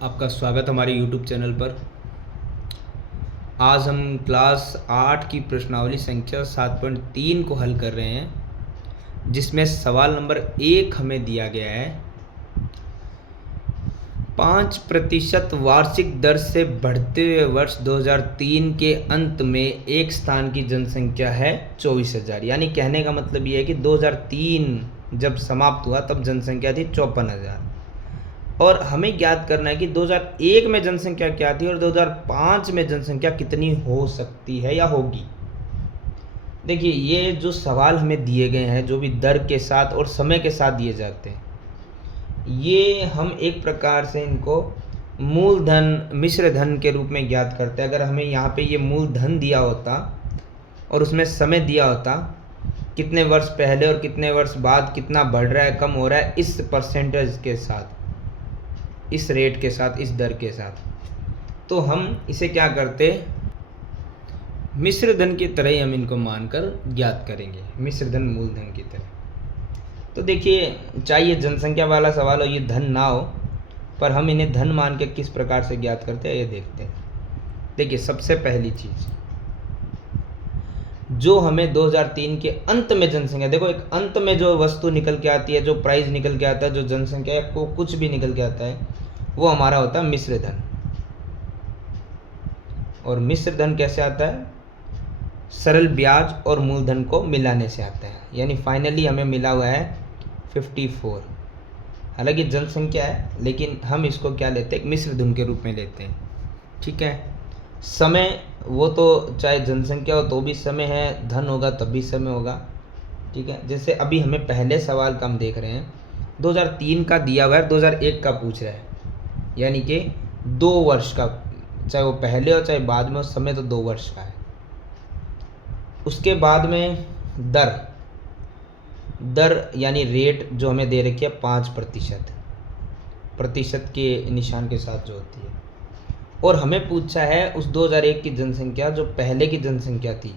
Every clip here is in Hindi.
आपका स्वागत हमारे YouTube चैनल पर। आज हम क्लास 8 की प्रश्नावली संख्या 7.3 को हल कर रहे हैं, जिसमें सवाल नंबर 1 हमें दिया गया है। 5% वार्षिक दर से बढ़ते हुए वर्ष 2003 के अंत में एक स्थान की जनसंख्या है 24,000। यानी कहने का मतलब ये है कि 2003 जब समाप्त हुआ तब जनसंख्या थी 54,000 और हमें ज्ञात करना है कि 2001 में जनसंख्या क्या थी और 2005 में जनसंख्या कितनी हो सकती है या होगी। देखिए, ये जो सवाल हमें दिए गए हैं, जो भी दर के साथ और समय के साथ दिए जाते हैं, ये हम एक प्रकार से इनको मूलधन मिश्र धन के रूप में ज्ञात करते हैं। अगर हमें यहाँ पे ये मूलधन दिया होता और उसमें समय दिया होता, कितने वर्ष पहले और कितने वर्ष बाद कितना बढ़ रहा है, कम हो रहा है, इस परसेंटेज के साथ, इस रेट के साथ, इस दर के साथ, तो हम इसे क्या करते, मिश्र धन की तरह ही हम इनको मानकर ज्ञात करेंगे, मिश्र धन मूलधन की तरह। तो देखिए, चाहे जनसंख्या वाला सवाल हो, ये धन ना हो, पर हम इन्हें धन मान के किस प्रकार से ज्ञात करते हैं ये देखते हैं। देखिए, सबसे पहली चीज जो हमें 2003 के अंत में जनसंख्या, देखो एक अंत में जो वस्तु निकल के आती है, जो प्राइस निकल के आता है, जो जनसंख्या को कुछ भी निकल के आता है, वो हमारा होता है मिश्र धन। और मिश्र धन कैसे आता है? सरल ब्याज और मूलधन को मिलाने से आता है। यानी फाइनली हमें मिला हुआ है 54। हालांकि जनसंख्या है, लेकिन हम इसको क्या लेते हैं, मिश्र धन के रूप में लेते हैं। ठीक है। समय, वो तो चाहे जनसंख्या हो तो भी समय है, धन होगा तब भी समय होगा। ठीक है। जैसे अभी हमें पहले सवाल का हम देख रहे हैं, 2003 का दिया हुआ है, 2001 का पूछ रहा है, यानी कि 2 वर्ष का, चाहे वो पहले हो चाहे बाद में हो, समय तो 2 वर्ष का है। उसके बाद में दर यानी रेट जो हमें दे रखी है 5%, प्रतिशत के निशान के साथ जो होती है। और हमें पूछा है उस 2001 की जनसंख्या जो पहले की जनसंख्या थी,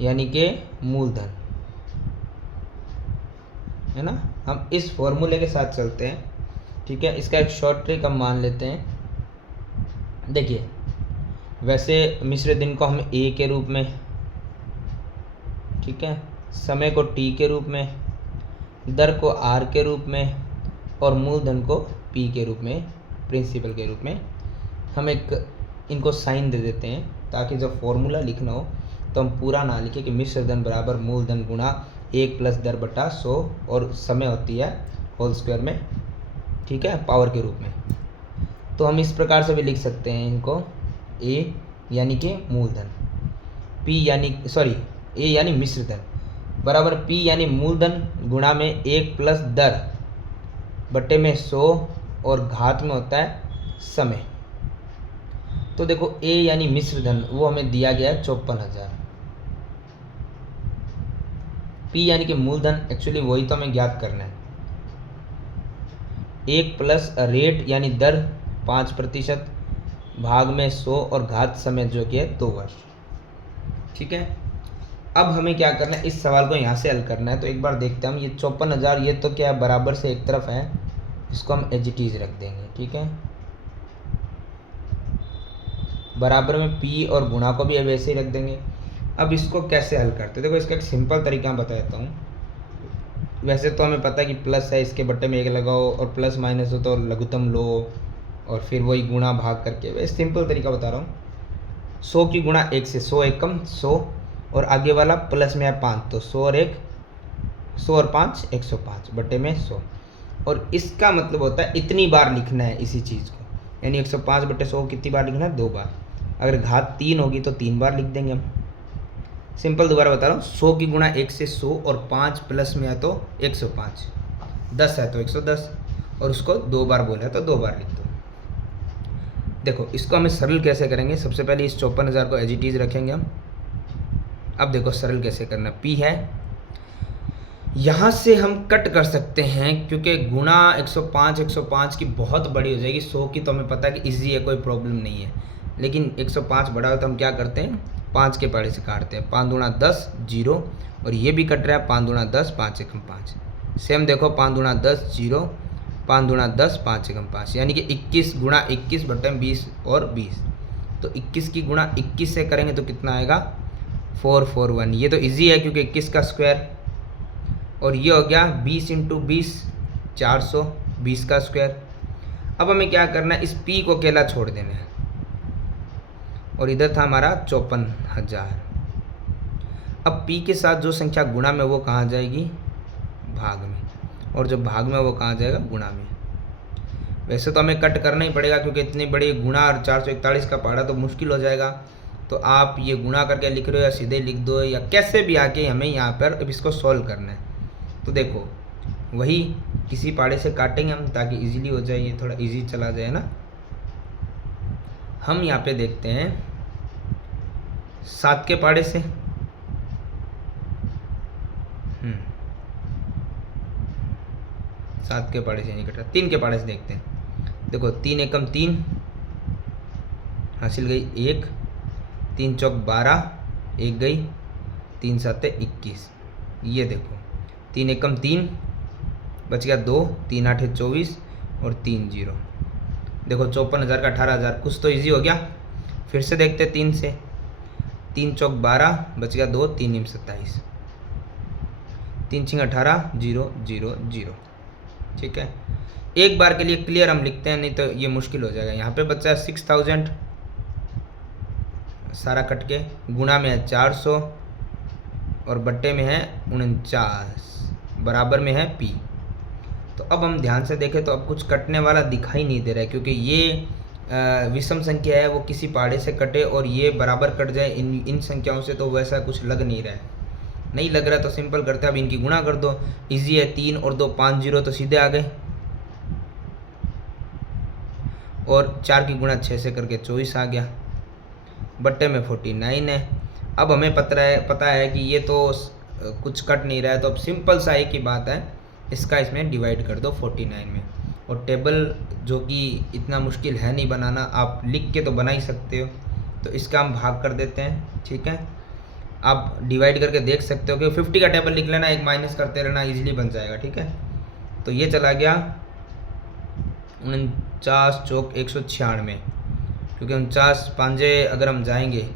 यानी कि मूलधन, है ना। हम इस फॉर्मूले के साथ चलते हैं। ठीक है। इसका एक शॉर्ट ट्रिक हम मान लेते हैं। देखिए, वैसे मिश्र दिन को हम ए के रूप में, ठीक है, समय को टी के रूप में, दर को आर के रूप में और मूलधन को पी के रूप में, प्रिंसिपल के रूप में हम एक इनको साइन दे देते हैं, ताकि जब फॉर्मूला लिखना हो तो हम पूरा ना लिखे कि मिश्र धन बराबर मूलधन गुणा 1 + दर बटा 100 और समय होती है होल स्क्वायर में, ठीक है, पावर के रूप में। तो हम इस प्रकार से भी लिख सकते हैं इनको, ए यानी कि मूलधन, पी यानी ए यानी मिश्र धन बराबर पी यानी मूलधन गुणा में 1 + दर बटे में 100 और घात में होता है समय। तो देखो, ए यानी मिश्र धन वो हमें दिया गया है 54,000। पी यानी कि मूलधन, एक्चुअली वही तो हमें ज्ञात करना है। 1 + रेट यानी दर 5% भाग में 100 और घात समय जो कि है 2 वर्ष। ठीक है। अब हमें क्या करना है, इस सवाल को यहाँ से हल करना है। तो एक बार देखते हैं हम, ये 54,000 ये तो क्या है, बराबर से एक तरफ है, इसको हम एज इट इज रख देंगे। ठीक है। बराबर में पी और गुणा को भी वैसे ही रख देंगे। अब इसको कैसे हल करते हैं, देखो इसका एक सिंपल तरीका मैं बता देता हूँ। वैसे तो हमें पता है कि प्लस है, इसके बट्टे में 1 लगाओ, और प्लस माइनस हो तो लघुत्तम लो और फिर वही गुणा भाग करके, वैसे सिंपल तरीका बता रहा हूँ। 100 की गुणा 1 से 100 1 कम 100 और आगे वाला प्लस में है 5, तो 100 और 1 100 और 5 105 बटे में 100। और इसका मतलब होता है इतनी बार लिखना है इसी चीज़ को, यानी 105 बटे 100 कितनी बार लिखना है, 2 बार। अगर घात 3 होगी तो 3 बार लिख देंगे हम। सिंपल दोबारा बता रहा हूँ, 100 की गुणा 1 से 100 और 5 प्लस में है तो 105, 10 है तो 110 और उसको 2 बार बोला है तो 2 बार लिख दो। देखो, इसको हमें सरल कैसे करेंगे, सबसे पहले इस 54,000 को एज इट इज रखेंगे हम। अब देखो सरल कैसे करना, पी है, यहाँ से हम कट कर सकते हैं क्योंकि गुणा 105 की बहुत बड़ी हो जाएगी। 100 की तो हमें पता है कि इजी है, कोई प्रॉब्लम नहीं है, लेकिन 105 बड़ा हो तो हम क्या करते हैं, 5 के पहाड़े से काटते हैं। 5 दूना 10 0 और ये भी कट रहा है, 5 दूना 10 5 1 5। सेम देखो, 5 दूना 10 0 5 दूना 10, 5 एकम 5, यानी कि 21 गुणा 21 बटे 20 और 20। तो 21 की गुणा 21 से करेंगे तो कितना आएगा 441। ये तो इजी है क्योंकि 21 का स्क्वायर, और ये हो गया 20 इंटू 20 420 का स्क्वायर। अब हमें क्या करना है, इस p को अकेला छोड़ देना है, और इधर था हमारा 54,000। अब p के साथ जो संख्या गुणा में वो कहाँ जाएगी, भाग में, और जो भाग में वो कहाँ जाएगा, गुणा में। वैसे तो हमें कट करना ही पड़ेगा क्योंकि इतनी बड़ी गुणा और 441 का पहाड़ा तो मुश्किल हो जाएगा। तो आप ये गुणा करके लिख रहे हो या सीधे लिख दो या कैसे भी आके हमें यहाँ पर अब इसको सॉल्व करना है। तो देखो वही किसी पहाड़े से काटेंगे हम ताकि इजीली हो जाए, ये थोड़ा इजी चला जाए ना। हम यहाँ पे देखते हैं 7 के पहाड़े से, 7 के पहाड़े से नहीं कट रहा, 3 के पहाड़े से देखते हैं। देखो 3 एकम 3 हासिल गई 1, 3 चौक 12, 1 गई, 3 7 21। ये देखो 3 एकम 3 बच गया 2, 3 8 24 और 3 0। देखो 54,000 का 18,000, कुछ तो इजी हो गया। फिर से देखते 3 से, 3 चौक 12 बच गया 2, 3 निम 27, 3 छिंग 18 0 0 0। ठीक है, एक बार के लिए क्लियर हम लिखते हैं, नहीं तो ये मुश्किल हो जाएगा। यहाँ पे बचा है 6000 सारा कट के, गुणा में है 400 और बट्टे में है 49, बराबर में है p। तो अब हम ध्यान से देखें तो अब कुछ कटने वाला दिखाई नहीं दे रहा है क्योंकि ये विषम संख्या है, वो किसी पहाड़े से कटे और ये बराबर कट जाए इन संख्याओं से, तो वैसा कुछ लग नहीं रहा है। नहीं लग रहा तो सिंपल करते हैं, अब इनकी गुणा कर दो, इजी है। 3 और 2 5 0 तो सीधे आ गए, और 4 की गुणा 6 से करके 24 आ गया, बट्टे में 49 है। अब हमें पता है कि ये तो कुछ कट नहीं रहा है, तो अब सिंपल सा एक ही बात है, इसका इसमें डिवाइड कर दो 49 में। और टेबल जो कि इतना मुश्किल है नहीं बनाना, आप लिख के तो बना ही सकते हो, तो इसका हम भाग कर देते हैं। ठीक है, आप डिवाइड करके देख सकते हो कि 50 का टेबल लिख लेना, एक माइनस करते रहना, इजीली बन जाएगा। ठीक है, तो ये चला गया 49 चौक 196, क्योंकि 49 पांजे अगर हम जाएंगे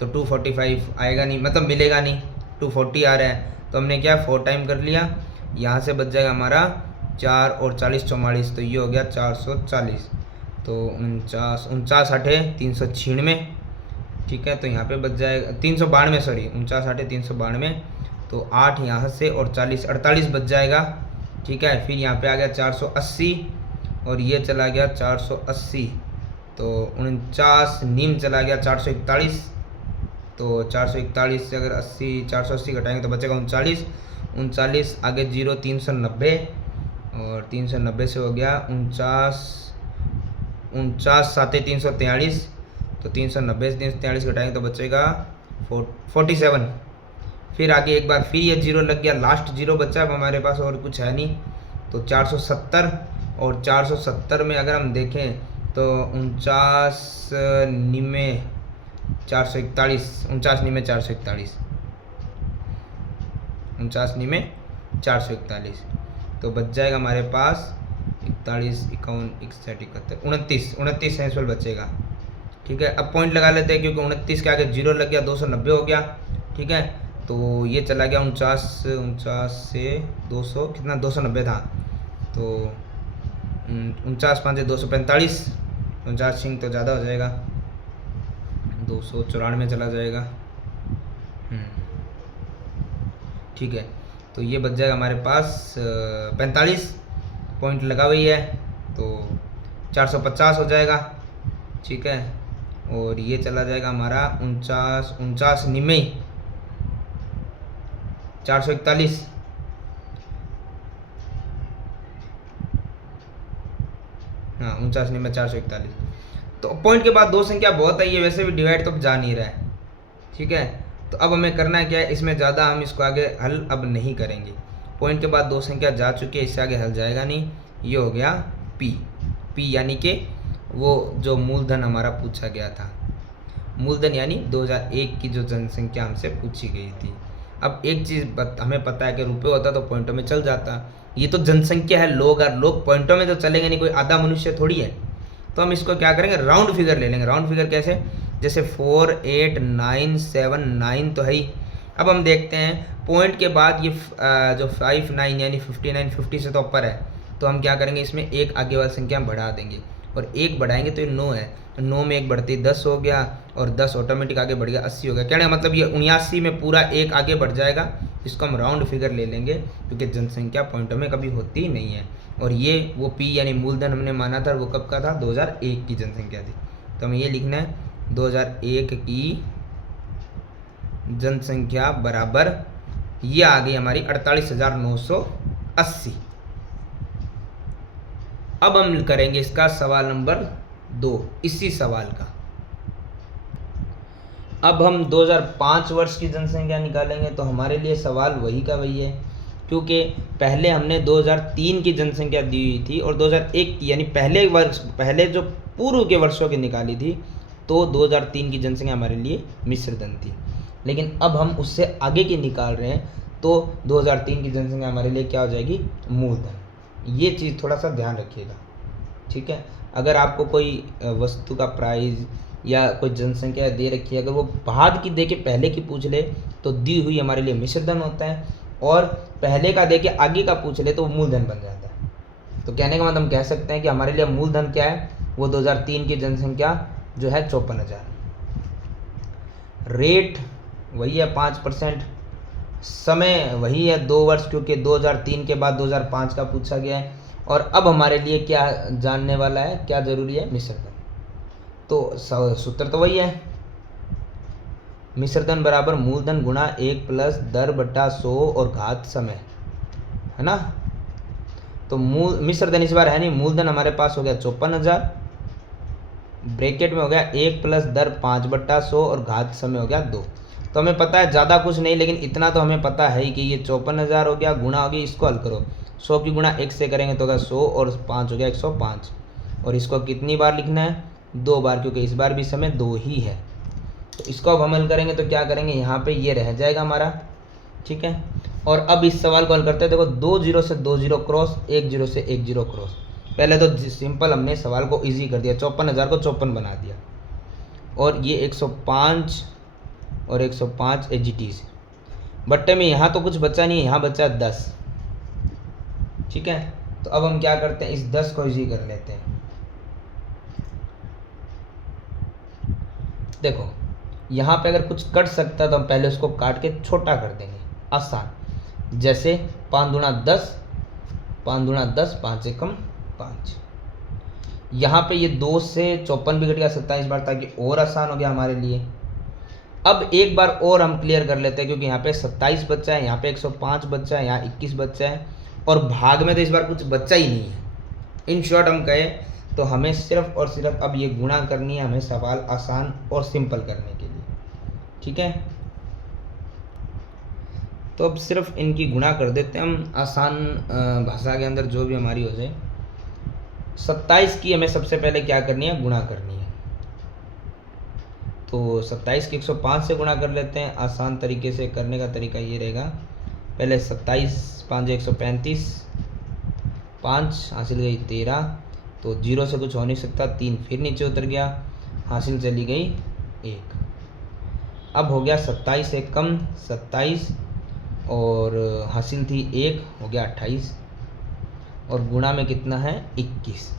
तो 245 आएगा नहीं, मतलब मिलेगा नहीं, 240 आ रहा है। तो हमने क्या 4 टाइम कर लिया, यहाँ से बच जाएगा हमारा 4 और 40 44, तो ये हो गया 440। तो 49 8 396। ठीक है, तो यहाँ पे बच जाएगा 392, सॉरी 49 8 392, तो 8 यहाँ से और 40 48 बच जाएगा। ठीक है, फिर यहाँ पे आ गया 480 और ये चला गया 480, तो 49 नीम चला गया 441। तो 441 से अगर 480 घटाएंगे तो बचेगा 39 आगे 0 390, और 390 से हो गया 49 7 343, तो 390 से 343 घटाएंगे तो बचेगा 47। फिर आगे एक बार फिर ये 0 लग गया, लास्ट 0 बचा, अब हमारे पास और कुछ है नहीं, तो 470, और 470 में अगर हम देखें तो 49 निमे 441, 49 निमे 441, 49 निमे 441, तो बच जाएगा हमारे पास 41 51 61 71 29 सेंसुअल बचेगा। ठीक है, अब पॉइंट लगा लेते हैं क्योंकि 29 के आगे 0 लग गया, 290 हो गया। ठीक है, तो ये चला गया 49 से 200 कितना 290 था, तो 49 5 245, 49 सिंह तो ज़्यादा हो जाएगा, 294 चला जाएगा। ठीक है, तो ये बच जाएगा हमारे पास 45, पॉइंट लगा हुई है तो 450 हो जाएगा। ठीक है, और ये चला जाएगा हमारा 49 निमे 441, हाँ 49 निमे 441। तो पॉइंट के बाद 2 संख्या बहुत है, ये वैसे भी डिवाइड तो जा नहीं रहा है। ठीक है, तो अब हमें करना है क्या है, इसमें ज़्यादा हम इसको आगे हल अब नहीं करेंगे। पॉइंट के बाद 2 संख्या जा चुकी है, इससे आगे हल जाएगा नहीं। ये हो गया p यानी कि वो जो मूलधन हमारा पूछा गया था, मूलधन यानी 2001 की जो जनसंख्या हमसे पूछी गई थी, अब एक चीज़ हमें पता है कि रुपये होता तो पॉइंटों में चल जाता, ये तो जनसंख्या है, लोग, और लोग पॉइंटों में तो चलेंगे नहीं, कोई आधा मनुष्य थोड़ी है। तो हम इसको क्या करेंगे, राउंड फिगर ले लेंगे। राउंड फिगर कैसे, जैसे 4 8 9 7 9 तो है ही। अब हम देखते हैं पॉइंट के बाद ये जो 5 9 यानी 59 50 से तो ऊपर है, तो हम क्या करेंगे, इसमें एक आगे वाली संख्या हम बढ़ा देंगे, और एक बढ़ाएंगे तो ये 9 है, तो 9 में एक बढ़ती 10 हो गया, और 10 ऑटोमेटिक आगे बढ़ गया 80 हो गया। कहने का मतलब ये 79 में पूरा एक आगे बढ़ जाएगा। इसको हम राउंड फिगर ले लेंगे, क्योंकि जनसंख्या पॉइंटों में कभी होती ही नहीं है। और ये वो पी यानी मूलधन हमने माना था, वो कब का था, 2001 की जनसंख्या थी। तो हमें ये लिखना है 2001 की जनसंख्या बराबर, ये आ गई हमारी 48,980। अब हम करेंगे इसका सवाल नंबर 2, इसी सवाल का। अब हम 2005 वर्ष की जनसंख्या निकालेंगे, तो हमारे लिए सवाल वही का वही है, क्योंकि पहले हमने 2003 की जनसंख्या दी हुई थी और 2001 की, यानी पहले जो पूर्व के वर्षों की निकाली थी, तो 2003 की जनसंख्या हमारे लिए मिश्रधन थी। लेकिन अब हम उससे आगे की निकाल रहे हैं, तो 2003 की जनसंख्या हमारे लिए क्या हो जाएगी, मूलधन। ये चीज़ थोड़ा सा ध्यान रखिएगा, ठीक है। अगर आपको कोई वस्तु का प्राइस या कोई जनसंख्या दे रखी है, अगर वो बाद की दे के पहले की पूछ ले तो दी हुई हमारे लिए मिश्रधन होता है, और पहले का दे के आगे का पूछ ले तो वो मूलधन बन जाता है। तो कहने का मतलब हम कह सकते हैं कि हमारे लिए मूलधन क्या है, वो 2003 की जनसंख्या जो है 54,000। रेट वही है 5%, समय वही है 2 वर्ष, क्योंकि 2003 के बाद 2005 का पूछा गया है। और अब हमारे लिए क्या जानने वाला है, क्या ज़रूरी है, मिश्रधन। तो सूत्र तो वही है, मिश्रधन बराबर मूलधन गुणा 1 प्लस दर बटा 100 और घात समय, है ना। तो मिश्रधन इस बार है नहीं, मूलधन हमारे पास हो गया 54,000, ब्रैकेट में हो गया 1 प्लस दर 5 बटा 100 और घात समय हो गया 2। तो हमें पता है ज़्यादा कुछ नहीं, लेकिन इतना तो हमें पता है ही कि ये 54,000 हो गया, गुणा हो गई, इसको हल करो, 100 की गुणा 1 से करेंगे तो होगा 100 और 5 हो गया 105। और इसको कितनी बार लिखना है, 2 बार, क्योंकि इस बार भी समय 2 ही है। तो इसको अब हम हल करेंगे तो क्या करेंगे, यहाँ पे ये रह जाएगा हमारा, ठीक है। और अब इस सवाल को हल करते हैं। देखो 2 0 से 2 0 क्रॉस, 1 0 से 1 0 क्रॉस। पहले तो सिंपल हमने सवाल को इजी कर दिया, 54,000 को 54 बना दिया, और ये 105 और 105 एजीटीज बट्टे में। यहाँ तो कुछ बचा नहीं है, यहाँ बचा 10, ठीक है। तो अब हम क्या करते हैं, इस 10 को इजी कर लेते हैं। देखो यहाँ पे अगर कुछ कट सकता है तो हम पहले उसको काट के छोटा कर देंगे, आसान। जैसे 5 दूना 10, 5 दूना 10, 5 एकम 5। यहाँ पे ये 2 से 54 भी घट गया 27 बार, ताकि और आसान हो गया हमारे लिए। अब एक बार और हम क्लियर कर लेते हैं, क्योंकि यहाँ पे 27 बच्चा है, यहाँ पे 105 बच्चा है, यहाँ 21 बच्चा है, और भाग में तो इस बार कुछ बच्चा ही नहीं है। इन शॉर्ट हम कहें तो हमें सिर्फ और सिर्फ अब ये गुणा करनी है, हमें सवाल आसान और सिंपल करने के लिए, ठीक है। तो अब सिर्फ इनकी गुणा कर देते हैं हम, आसान भाषा के अंदर जो भी हमारी हो जाए। 27 की हमें सबसे पहले क्या करनी है, गुणा करनी है। तो 27 की 105 से गुणा कर लेते हैं। आसान तरीके से करने का तरीका ये रहेगा, पहले 27 5 135, 5 हासिल गई 13, तो 0 से कुछ हो नहीं सकता, 3 फिर नीचे उतर गया, हासिल चली गई 1। अब हो गया 27 से कम 27, और हासिल थी 1, हो गया 28, और गुणा में कितना है 21।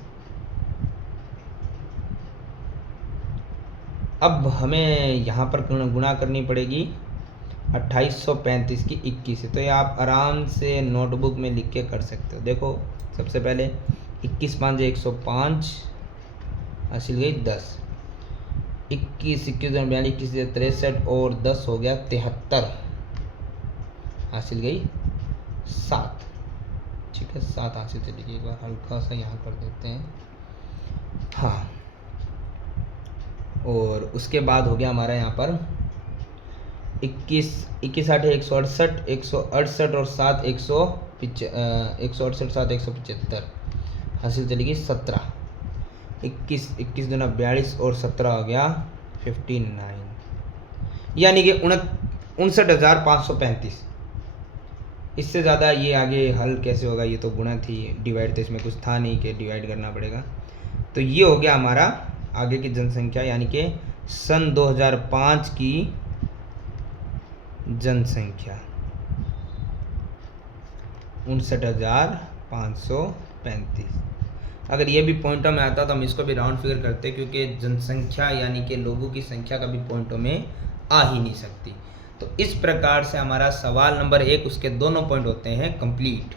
अब हमें यहाँ पर गुणा करनी पड़ेगी 2835 की 21 से। तो ये आप आराम से नोटबुक में लिख के कर सकते हो। देखो सबसे पहले 21 5 105, हासिल गई 10, 21 21 42 21 63, और 10 हो गया 73, हासिल गई 7, ठीक है। 7 हासिल चली गई। एक बार हल्का सा यहाँ कर देते हैं, हाँ। और उसके बाद हो गया हमारा यहाँ पर 21 21 8 168, 168 और 7 168 7 175, हासिल चली गई 17, 21 21 दूना 42 और 17 हो गया 59, यानी कि 59,535। इससे ज़्यादा ये आगे हल कैसे होगा, ये तो गुणा थी, डिवाइड तो इसमें कुछ था नहीं कि डिवाइड करना पड़ेगा। तो ये हो गया हमारा आगे की जनसंख्या, यानी कि सन 2005 की जनसंख्या 59,535। अगर ये भी पॉइंटों में आता तो हम इसको भी राउंड फिगर करते, क्योंकि जनसंख्या यानी कि लोगों की संख्या कभी पॉइंटों में आ ही नहीं सकती। तो इस प्रकार से हमारा सवाल नंबर 1 उसके दोनों पॉइंट होते हैं कंप्लीट।